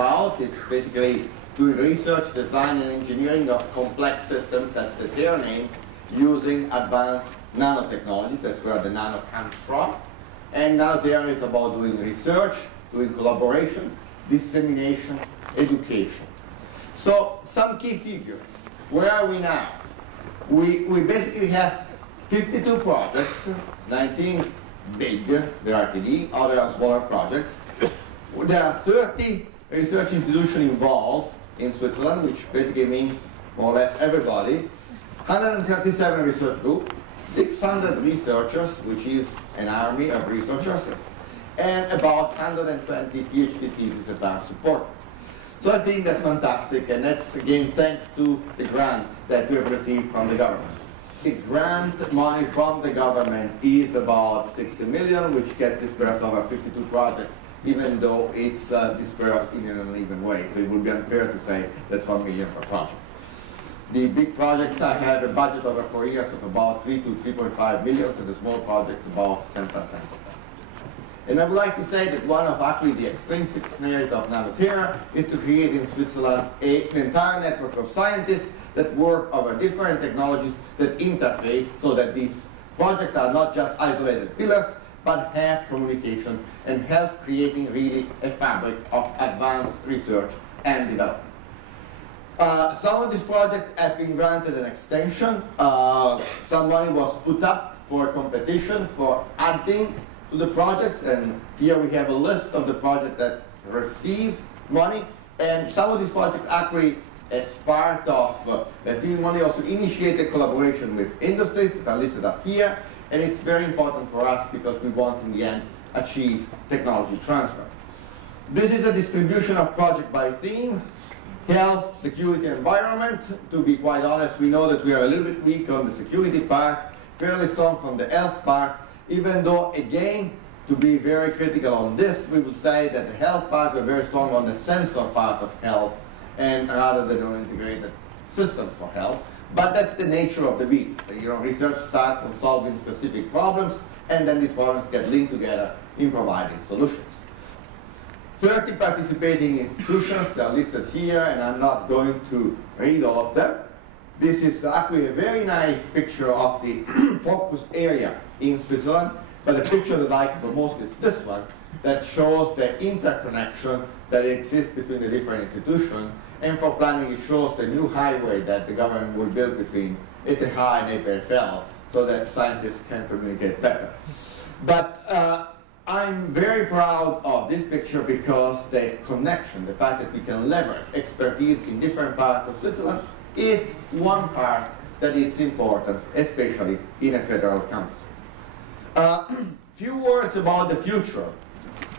about. It's basically doing research, design, and engineering of complex systems, that's the Tera name, using advanced nanotechnology. That's where the nano comes from. And Nano-Tera is about doing research, doing collaboration, dissemination, education. So some key figures. Where are we now? We basically have 52 projects, 19 big, the RTD, other are smaller projects. There are 30 research institutions involved in Switzerland, which basically means more or less everybody. 137 research groups, 600 researchers, which is an army of researchers, and about 120 PhD theses that are supported. So I think that's fantastic, and that's again thanks to the grant that we have received from the government. The grant money from the government is about 60 million, which gets dispersed over 52 projects, even though it's dispersed in an uneven way. So it would be unfair to say that's 1 million per project. The big projects have a budget over 4 years of about 3 to 3.5 million, and the small projects about 10% of that. And I would like to say that one of actually the extrinsic merit of Nano-Tera is to create in Switzerland an entire network of scientists that work over different technologies that interface so that these projects are not just isolated pillars, but have communication and help creating really a fabric of advanced research and development. Some of these projects have been granted an extension. Some money was put up for competition for adding to the projects, and here we have a list of the projects that receive money, and some of these projects actually, as part of receiving money, also initiated collaboration with industries that are listed up here, and it's very important for us because we want in the end achieve technology transfer. This is a distribution of project by theme: health, security, environment. To be quite honest, we know that we are a little bit weak on the security part, fairly strong from the health part, even though, again, to be very critical on this, we would say that the health part, we're very strong on the sensor part of health, and rather than an integrated system for health. But that's the nature of the beast. Research starts from solving specific problems, and then these problems get linked together in providing solutions. 30 participating institutions, they're listed here, and I'm not going to read all of them. This is actually a very nice picture of the focus area in Switzerland, but the picture that I like the most is this one, that shows the interconnection that exists between the different institutions, and for planning it shows the new highway that the government will build between ETH and EPFL so that scientists can communicate better. But I'm very proud of this picture because the connection, the fact that we can leverage expertise in different parts of Switzerland, is one part that is important, especially in a federal campus. Few words about the future.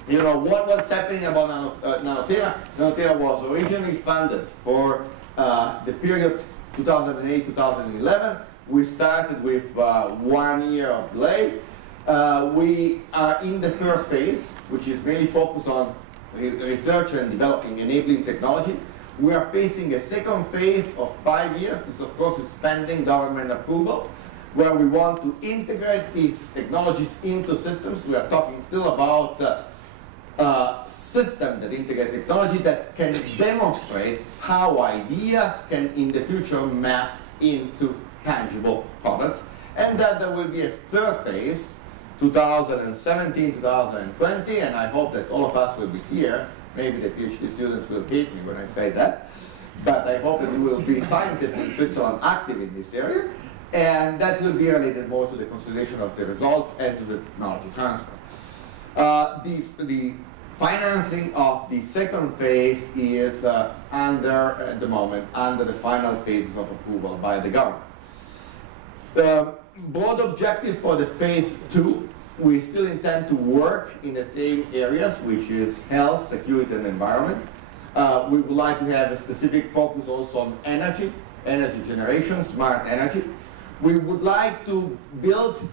What's happening about Nano-Tera? Nano-Tera was originally funded for the period 2008-2011. We started with 1 year of delay. We are in the first phase, which is mainly focused on research and developing enabling technology. We are facing a second phase of 5 years. This, of course, is pending government approval, where we want to integrate these technologies into systems. We are talking still about systems that integrate technology that can demonstrate how ideas can, in the future, map into tangible products. And that there will be a third phase, 2017, 2020, and I hope that all of us will be here. Maybe the PhD students will hate me when I say that, but I hope that we will be scientists in Switzerland active in this area, and that will be related more to the consolidation of the result and to the technology transfer. The financing of the second phase is at the moment, under the final phases of approval by the government. The broad objective for the phase 2, we still intend to work in the same areas, which is health, security, and environment. We would like to have a specific focus also on energy generation, smart energy. We would like to build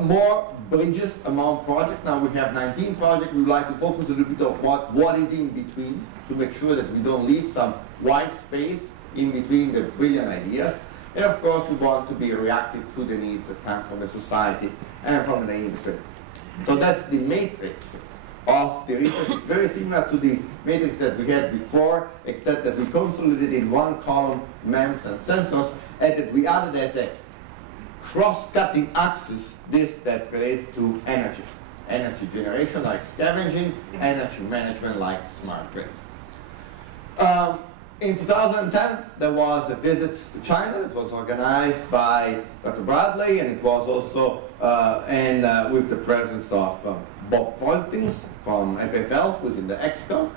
more bridges among projects. Now we have 19 projects. We would like to focus a little bit on what is in between to make sure that we don't leave some white space in between the brilliant ideas. And of course, we want to be reactive to the needs that come from the society and from the industry. So that's the matrix of the research. It's very similar to the matrix that we had before, except that we consolidated in one column MEMS and sensors, and that we added as a cross-cutting axis this that relates to energy. Energy generation like scavenging, energy management like smart grids. In 2010, there was a visit to China that was organized by Dr. Bradley, and it was also with the presence of Bob Foltings from EPFL, who's in the EXCO.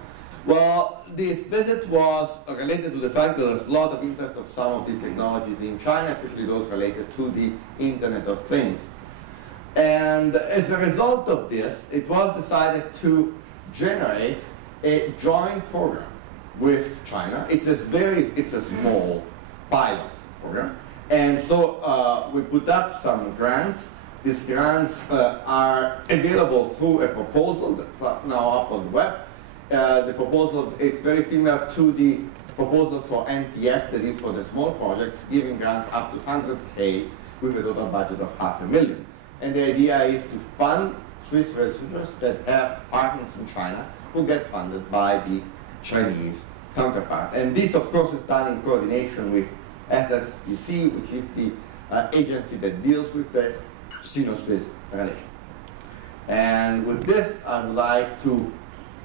Well, this visit was related to the fact that there's a lot of interest of some of these technologies in China, especially those related to the Internet of Things. And as a result of this, it was decided to generate a joint program with China. It's a small pilot program. And so we put up some grants. These grants are available through a proposal that's now up on the web. The proposal, it's very similar to the proposal for NTF, that is for the small projects, giving grants up to 100K with a total budget of $500,000. And the idea is to fund Swiss researchers that have partners in China who get funded by the Chinese counterpart. And this, of course, is done in coordination with SSTC, which is the agency that deals with the Sino-Swiss relation. And with this, I would like to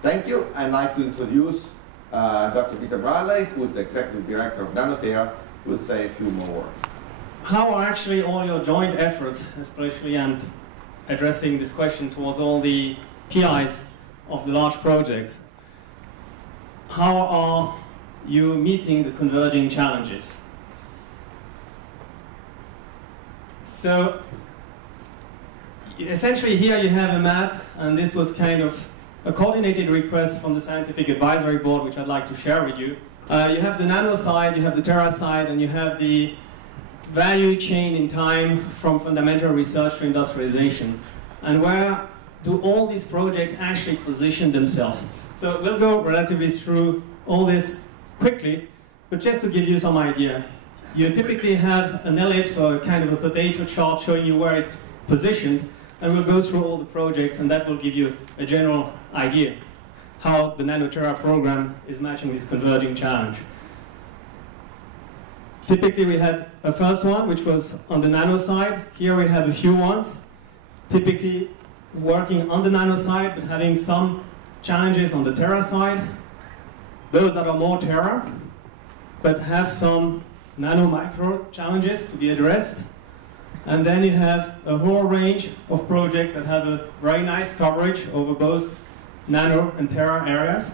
thank you. I'd like to introduce Dr. Peter Bradley, who is the Executive Director of Nano-Tera, who will say a few more words. How are actually all your joint efforts, especially and addressing this question towards all the PIs of the large projects, how are you meeting the converging challenges? So, essentially here you have a map, and this was kind of a coordinated request from the Scientific Advisory Board, which I'd like to share with you. You have the nano side, you have the Tera side, and you have the value chain in time from fundamental research to industrialization. And where do all these projects actually position themselves? So we'll go relatively through all this quickly, but just to give you some idea. You typically have an ellipse or kind of a potato chart showing you where it's positioned, and we'll go through all the projects, and that will give you a general idea how the Nano-Tera program is matching this converging challenge. Typically we had a first one, which was on the nano side. Here we have a few ones, typically working on the nano side, but having some challenges on the Tera side. Those that are more Tera, but have some nano-micro challenges to be addressed. And then you have a whole range of projects that have a very nice coverage over both nano and Tera areas.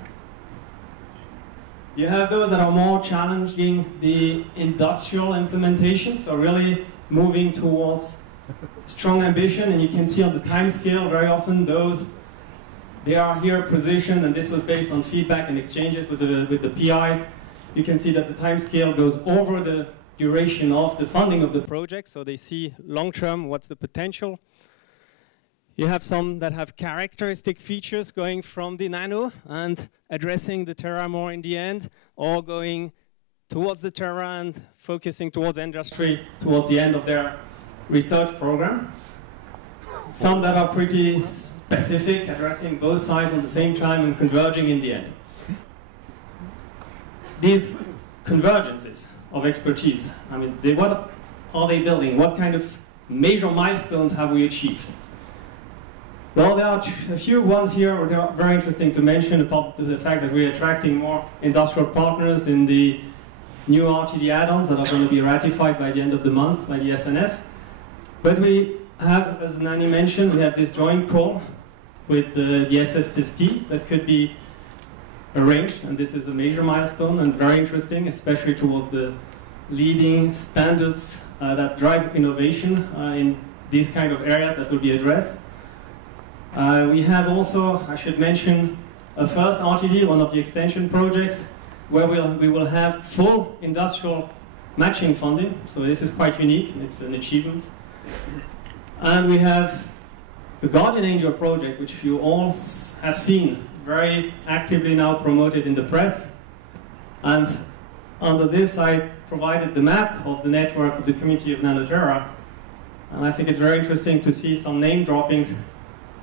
You have those that are more challenging the industrial implementation, so really moving towards strong ambition, and you can see on the time scale very often those, they are here positioned, and this was based on feedback and exchanges with the PIs. You can see that the time scale goes over the duration of the funding of the project, so they see long-term what's the potential. You have some that have characteristic features going from the nano and addressing the Tera more in the end, or going towards the Tera and focusing towards industry towards the end of their research program. Some that are pretty specific, addressing both sides at the same time and converging in the end. These convergences of expertise, I mean, what are they building? What kind of major milestones have we achieved? Well, there are a few ones here that are very interesting to mention, about the fact that we're attracting more industrial partners in the new RTD add-ons that are going to be ratified by the end of the month by the SNF. But we have, as Nani mentioned, we have this joint call with the SSST that could be arranged, and this is a major milestone and very interesting, especially towards the leading standards that drive innovation in these kind of areas that will be addressed. We have also, I should mention, a first RTD, one of the extension projects, where we will have full industrial matching funding. So this is quite unique. It's an achievement. And we have the Guardian Angel project, which you all have seen very actively now promoted in the press. And under this, I provided the map of the network of the community of Nano-Tera. And I think it's very interesting to see some name droppings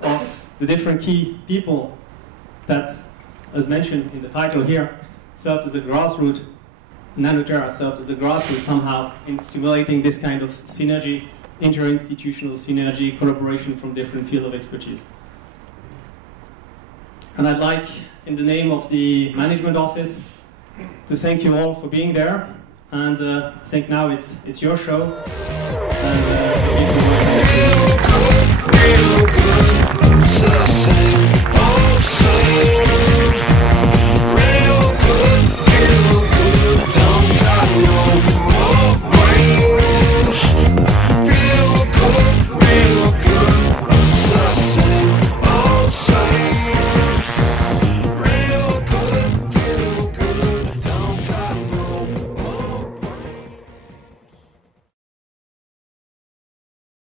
of the different key people that, as mentioned in the title here, served as a grassroots, Nano-Tera served as a grassroots somehow in stimulating this kind of synergy, interinstitutional synergy, collaboration from different fields of expertise. And I'd like, in the name of the management office, to thank you all for being there. And I think now it's your show. And, real good, so same.